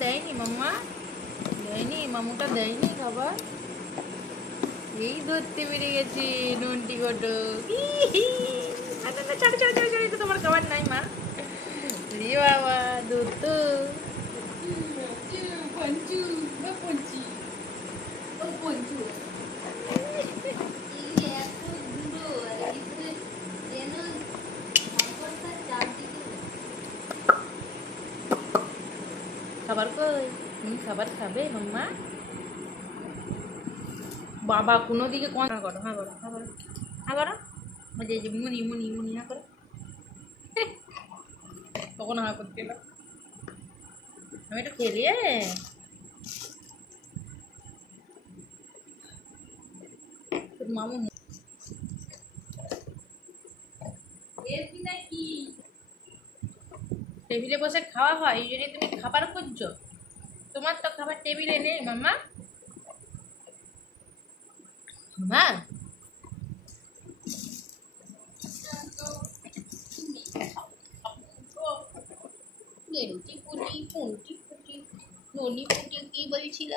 দেয়নি মাম্মা? দেয়নি, মামুটা দেয়নি খাবার? এই ধরতে পেরে গেছি নন্টি গোটো। ছাড়ো ছাড়ো ছাড়ো ছাড়ো, তোমার খাবার নাই মা। রে বাবা দুধ। পঞ্চু বা পঞ্চি ও পঞ্চু খাবার কই? তুমি খাবার খাবে মাম্মা? বাবা কোনো দিকে কোন করো, হ্যাঁ করো, হ্যাঁ করো, হ্যাঁ করো। ওই যে মুনি মুনি মুনি হ্যাঁ করো। কখন হ্যাঁ করতে এলো? আমি একটু খেলি তোর মামু নাকি টেবিলে বসে খাওয়া হয়, এই জন্য তুমি খাবার খুঁজছো? তোমার তো খাবার টেবিলে নেই মাম্মা। মা নেন্টি পুটি পুন্টি পুটি ননি পুটি কি বলছিল?